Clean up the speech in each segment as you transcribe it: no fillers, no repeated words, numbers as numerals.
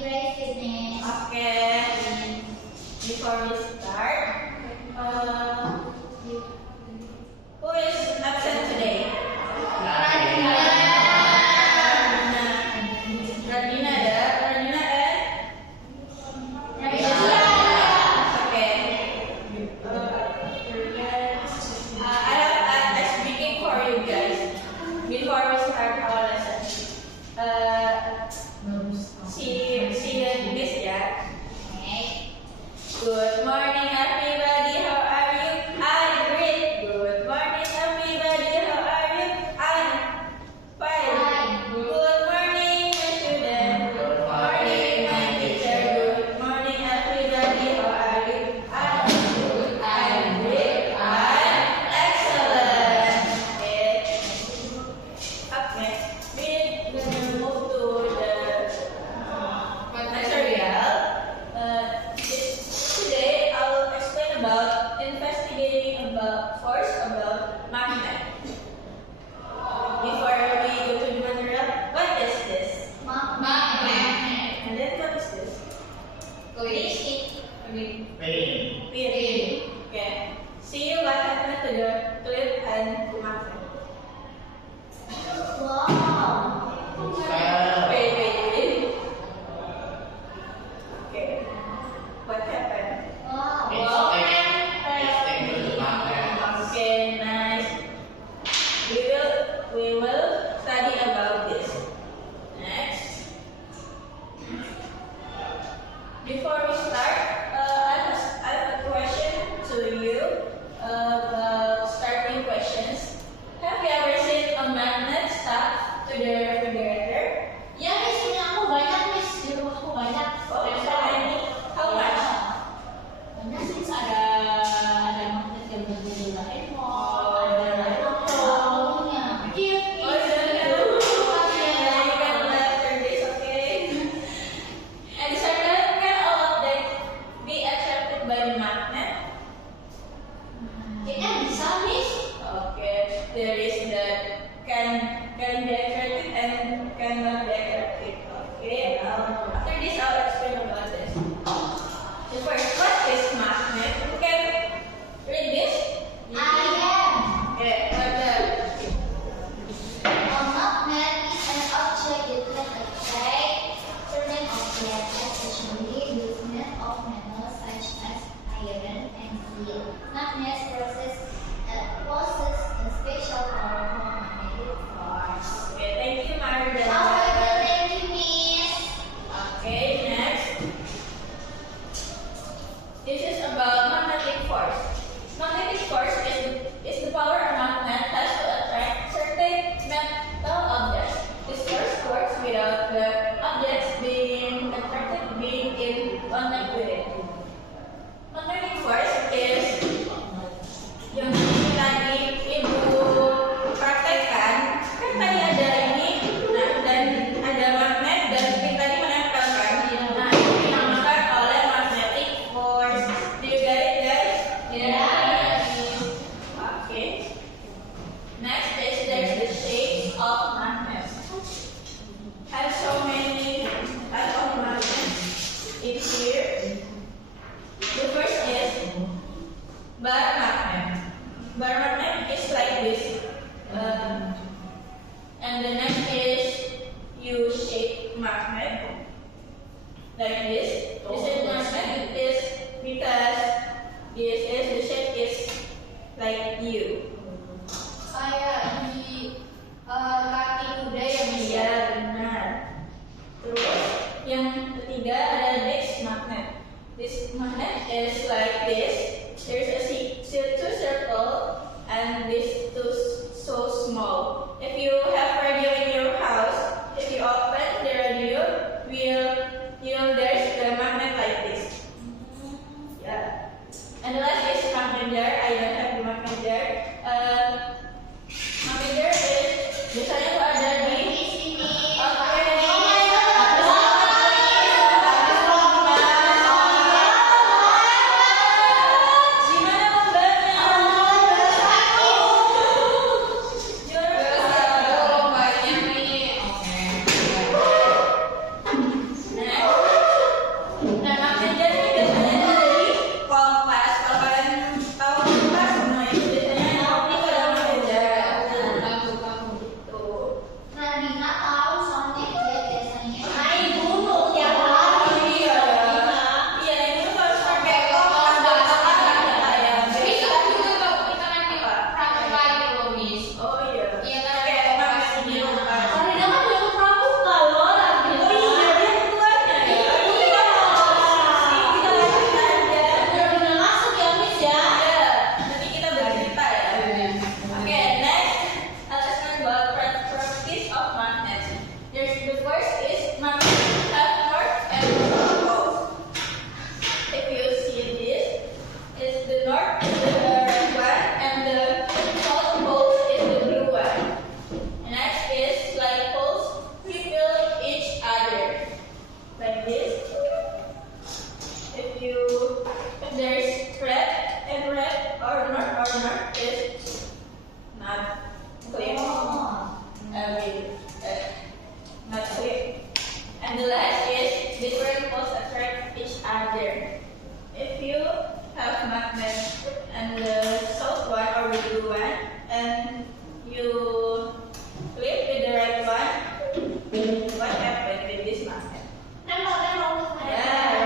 Okay, before we start, who is absent today? Radina ada? Radina and? Okay. I have a speaking for you guys before we start our lesson. See you miss ya. Good morning everybody, how are you? I'm great. Good morning everybody, how are you? I'm fine. Good morning my student. Good morning my teacher. Good morning everybody, how are you? I'm good. I'm great. I'm excellent. Okay. We're gonna move to the material. Today I'll explain about investigating about magnet. Before we go to the material, what is this? Magnet. And then what is this? Pin. Okay. See what happened to the clip and magnet. Wait. Okay. What happened? Okay, nice. We will study about this. Next. Before we start, I have a question to you about starting questions. Have you ever seen a magnet stuck to the refrigerator? Oh, so many. How much? There is the can be attractive and cannot be attractive. Okay. After this, I'll explain about this. So first, what is magnet? You can read this. Okay. What Okay, thank you, Margaret. Okay, next. This is about magnetic force. Magnetic force is the power a magnet has to attract certain metal objects. This force works without the objects being attracted being in contact with it. Magnetic force is yang tadi ibu praktekkan, kan tadi ada ini, dan ada magnet dan kita tadi menempelkan. Nah, ini dinamakan oleh magnetic force. Do you get it, guys? Yes. Okay. Next is there's the shapes of magnets. Have so many types of magnets in here. The first is bar magnet. Bar magnet is like this. And the next is U-shaped magnet. Like this. This is magnet is because the shape is like U. Kayak di kaki kuda yang Iya, benar. Terus yang ketiga ada this magnet. This magnet is like this. There's a two circle and this two so small. If you have radio in your house, if you open the radio, there's the magnet like this. Yeah. And the last is magnet there. I don't have the magnet there. Magnet there is biasanya tuh ada di sini. Gimana membuatnya? different poles attract each other. If you have magnet and the south one or the blue one, and you flip with the right one, what happened with this magnet? Yeah,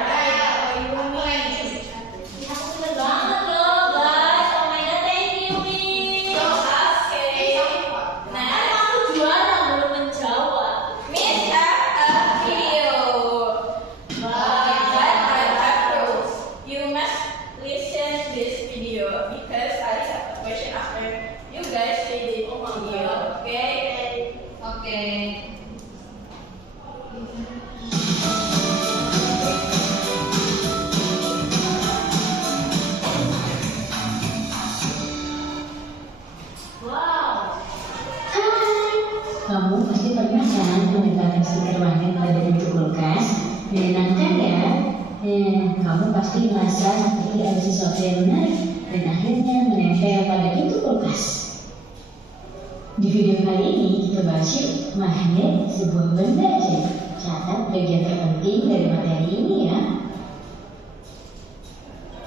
right. Banget loh guys. Oh my god, thank you Miss. Okay. Nah, Aku juara belum menjawab. Miss have a video. But I have rules. You must listen this video because I have a question after you guys see the video. Okay? Oke. Wow. Kamu pasti pernah kan menempelkan stiker magnet pada pintu kulkas? Menyenangkan ya? Kamu pasti merasa seperti ada sesuatu yang menarik dan akhirnya menempel pada pintu kulkas. Di video kali ini kita bahas yuk magnet sebuah benda aja. Catat bagian terpenting dari materi ini ya.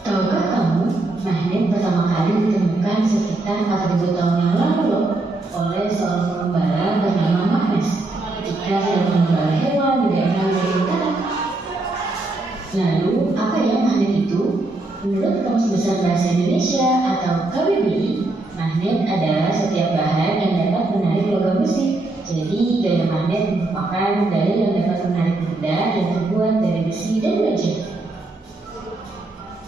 Tahukah kamu magnet pertama kali ditemukan sekitar 4000 tahun yang lalu loh, oleh seorang pengembara bernama Magnus ketika sedang mengembara hewan di daerah Amerika Utara. Lalu, apa ya magnet itu? Menurut Kamus Besar Bahasa Indonesia atau KBBI, magnet adalah setiap bahan yang dapat menarik logam besi. Jadi, daya magnet merupakan daya yang dapat menarik benda yang terbuat dari besi dan baja.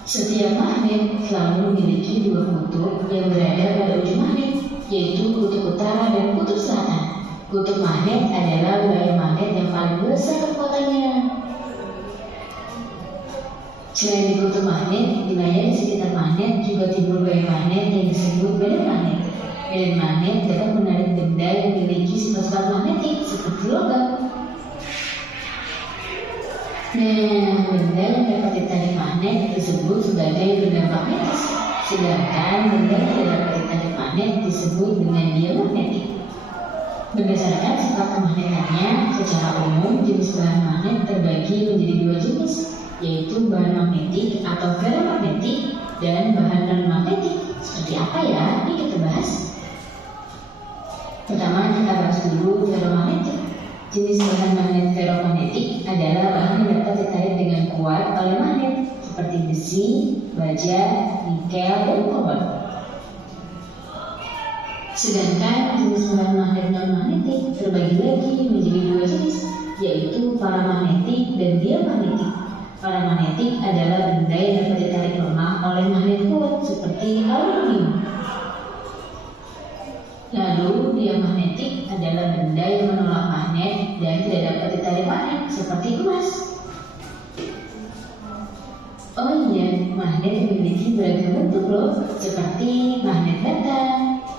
Setiap magnet selalu memiliki dua kutub yang berada pada ujung magnet, yaitu kutub utara dan kutub selatan. Kutub magnet adalah wilayah magnet yang paling besar kekuatannya. Selain di kutub magnet, wilayah di sekitar magnet juga timbul gaya magnet yang disebut medan magnet. Medan magnet dapat menarik benda yang memiliki sifat-sifat magnetik seperti logam. Nah, benda yang dapat ditarik magnet disebut sebagai benda magnetis, sedangkan benda yang tidak dapat ditarik magnet disebut dengan diamagnetik. Berdasarkan sifat kemagnetannya, secara umum jenis bahan magnet terbagi menjadi dua jenis, yaitu bahan magnetik atau ferromagnetik dan bahan non-magnetik. Seperti apa ya? Ini kita bahas. Pertama kita bahas dulu ferromagnetik. Jenis bahan magnet ferromagnetik adalah bahan yang dapat ditarik dengan kuat oleh magnet, seperti besi, baja, nikel, dan kobalt. Sedangkan jenis bahan magnet non-magnetik terbagi lagi menjadi dua jenis, yaitu paramagnetik dan diamagnetik. Paramagnetik adalah benda yang dapat ditarik lemah oleh magnet kuat, seperti aluminium. Lalu diamagnetik adalah benda yang menolak magnet dan tidak dapat ditarik magnet, seperti emas. Oh iya, magnet memiliki beragam bentuk loh, seperti magnet bata,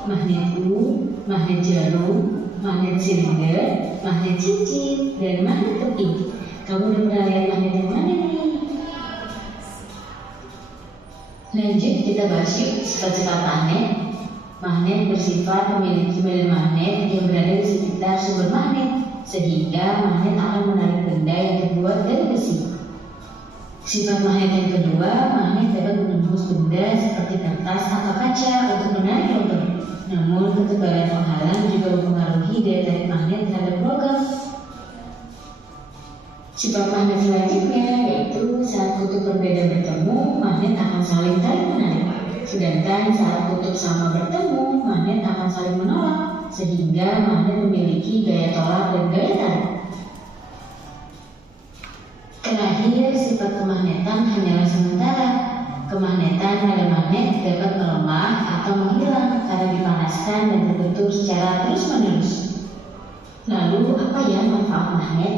magnet magnet jarum, magnet silinder, magnet cincin, dan magnet keping. Kamu udah pernah lihat magnet yang mana nih? Lanjut kita bahas yuk sifat-sifat magnet. Magnet bersifat memiliki medan magnet yang berada di sekitar sumber magnet, sehingga magnet akan menarik benda yang terbuat dari besi. Sifat magnet yang kedua, magnet dapat menembus benda seperti kertas atau kaca untuk menarik logam. Namun ketebalan penghalang juga mempengaruhi daya tarik magnet terhadap logam. Sifat magnet selanjutnya yaitu saat kutub berbeda bertemu, magnet akan saling tarik menarik. Sedangkan saat kutub sama bertemu, magnet akan saling menolak, sehingga magnet memiliki gaya tolak dan gaya tarik. Terakhir, sifat kemagnetan hanyalah sementara. Kemagnetan pada magnet dapat melemah atau menghilang karena dipanaskan dan terbentur secara terus-menerus. Lalu, apa ya manfaat magnet?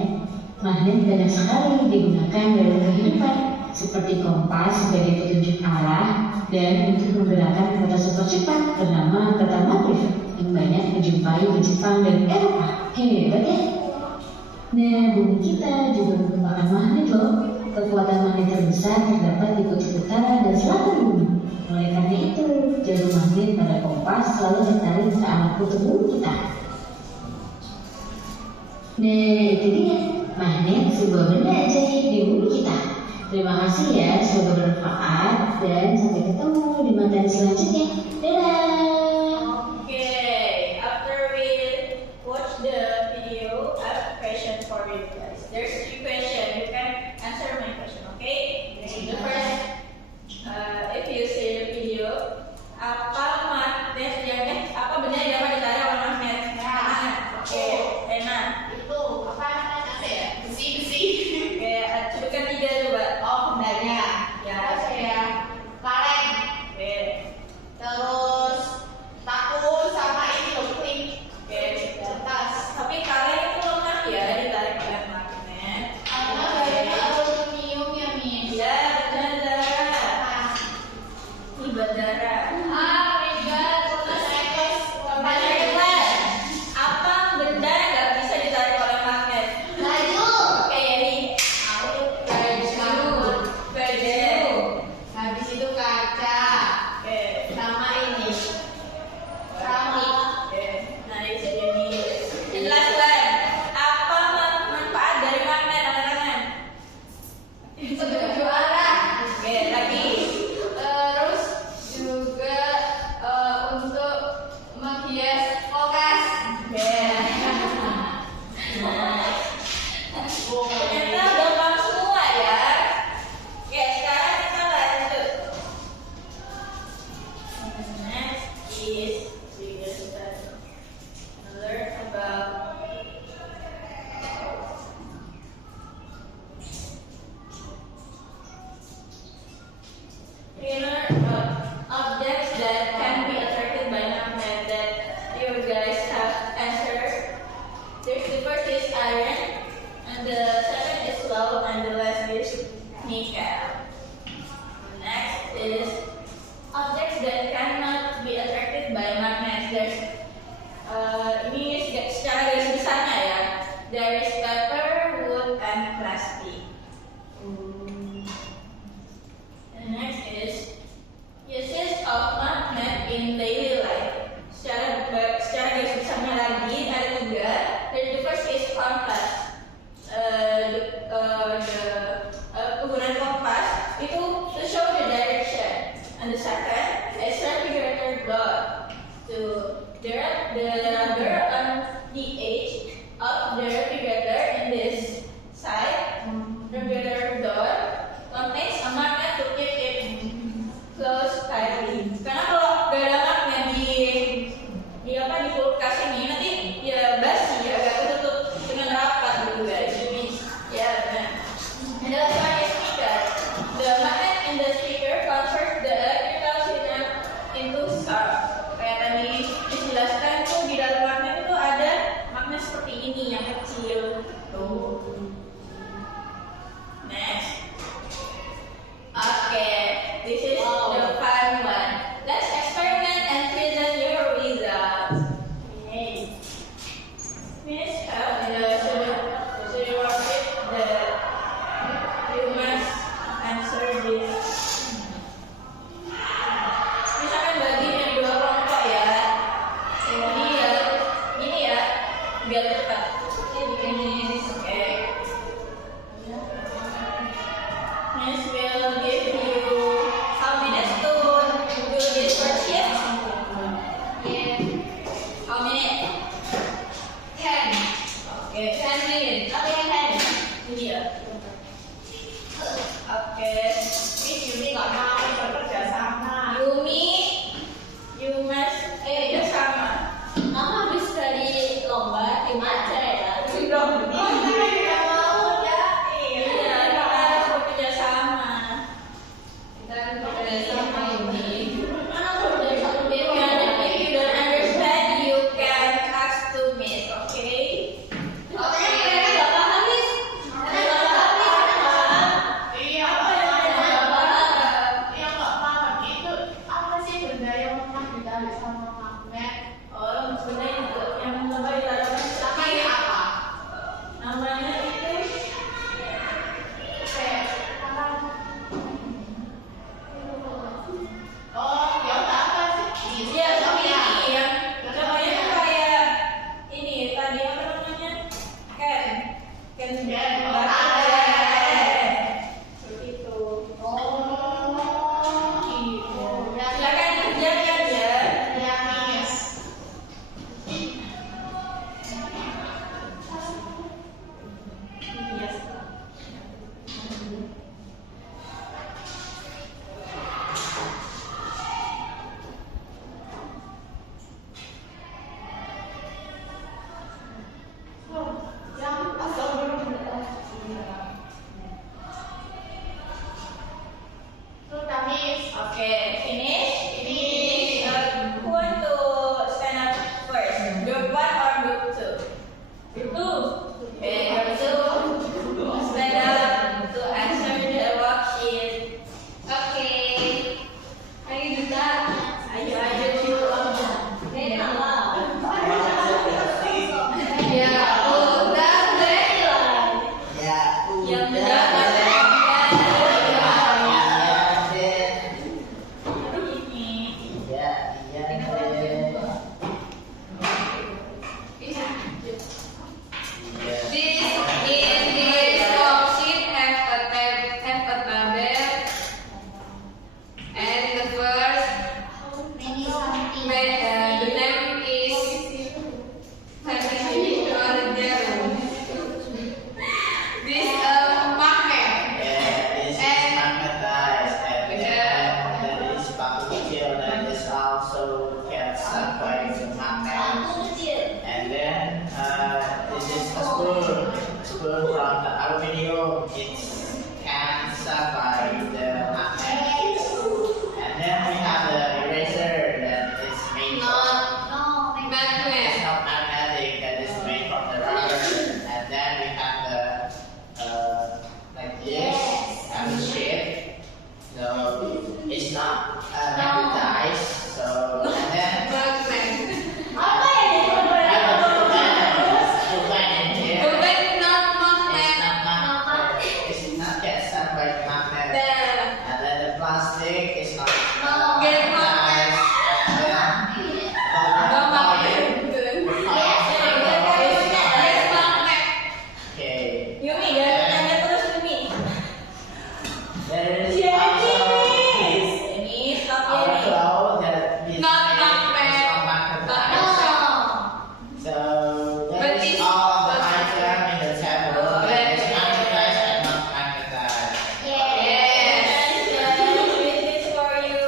Magnet banyak sekali digunakan dalam kehidupan, seperti kompas sebagai petunjuk arah dan untuk menggerakkan kereta cepat bernama kereta Madrid yang banyak dijumpai di Jepang dan Eropa. Hebat ya? Nah, bumi kita juga merupakan magnet loh. Kekuatan magnet terbesar terdapat di kutub utara dan selatan bumi. Oleh karena itu, jarum magnet pada kompas selalu tertarik ke arah kutub bumi kita. Nah, itu dia. Magnet sebuah benda ajaib Terima kasih ya, semoga bermanfaat dan sampai ketemu di materi selanjutnya. Dadah! Okay, after we watch the video, I have a question for you guys. There's 3 questions. You can answer my question, okay? The first, if you see the video, apa magnet yang apa benda yang dapat ditarik oleh magnet? Oke, enak. Itu apa namanya ya? Besi. Oke, sebutkan 3 coba. Oh, bendanya. Ya. Terus ya, kaleng. Oke, Terus takun sama ini loh, kling. oke. Kertas. Tapi kaleng itu lemah ya ditarik oleh magnet. Karena kayaknya aluminium ya, Min. Ya, benar. Ah, Ini bandara. Apa benda yang nggak bisa ditarik oleh magnet? Oke, ini baju. Habis itu kaca Oke, sama ini keramik. oke. Nah, di sini. And last one. Apa manfaat dari magnet, teman-teman? Setuju arah. Oke, lagi. Terus juga untuk menghias kulkas. Oke. Ternyata gampang semua ya. Oke, sekarang kita lanjut. Next is we will start learn about objects that can be attracted by magnet that you guys have answered. There's the first is iron, and the second is slow, and the last is nickel. Next is objects that cannot be attracted by magnets. There's ini secara garis besarnya ya. There is paper, wood, and plastic. And next is uses of magnet in daily life. Secara garis besarnya lagi ada 3. The first is compass. Penggunaan kompas itu to show the direction. And the second is refrigerator door. To the rubber on the edge of the refrigerator in this side. Refrigerator door contains a magnet to keep it close tightly. Karena kalau gak ada magnet di kulkas ini nanti ya basi ya agak ketutup dengan rapat gitu guys. Ya benar. And the last one is speaker. The magnet in the speaker converts the electrical signal into sound. Kayak tadi dijelaskan tuh di dalam magnet itu ada magnet seperti ini yang kecil. Tuh. Next. Okay, this is the fun one. Let's experiment and present your results. Yay. Miss, so you want it that you must answer this. Misalkan bagi menjadi 2 kelompok ya. Ini ya, biar cepat. Oke. Miss will give you how minutes to do this worksheet? How many? 10. Okay. 10 minutes. Oke, 10. Ini ya. Oke. Ini Yumi nggak mau bekerja sama. Yumi, you must kerja sama. Kamu habis dari lomba tim aja ya. Iya, kita harus bekerja sama. can survive the magnet. And then we have the eraser that is made from it's not magnetic, that is made from the rubber. And then we have the like this kind of shape. So it's not magnetized. So and then Apa ya ini? I have a pulpen in here. It's not magnet. It's not get stuck by the magnet. And then the plastic is not magnetized. And then okay. Yumi, jangan tanya terus Yumi. There is Yes. Ini stop our ini. cloud that is Not made- magnet. is not magnetized. So that is all of the item in the table that is magnetized and not magnetized. Yes, this is for you.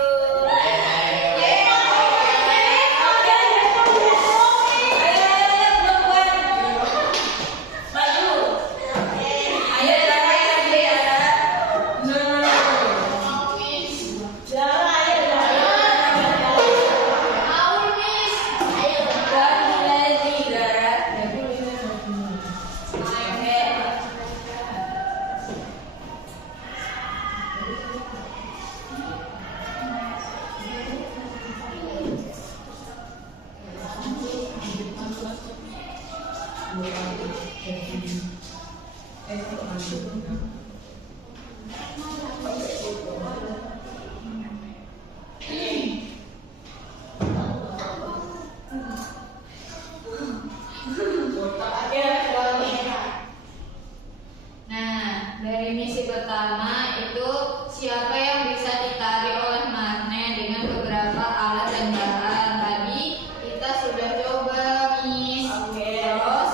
Nah, dari misi pertama itu siapa yang bisa ditarik oleh magnet dengan beberapa alat dan bahan. Tadi kita sudah coba, Miss. Terus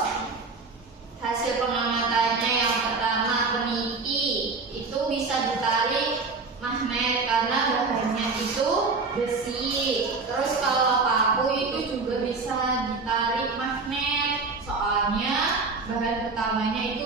hasil pengamatannya yang pertama, peniti itu bisa ditarik magnet karena bahannya itu besi. Terus kalau paku itu juga bisa ditarik magnet, soalnya bahan utamanya itu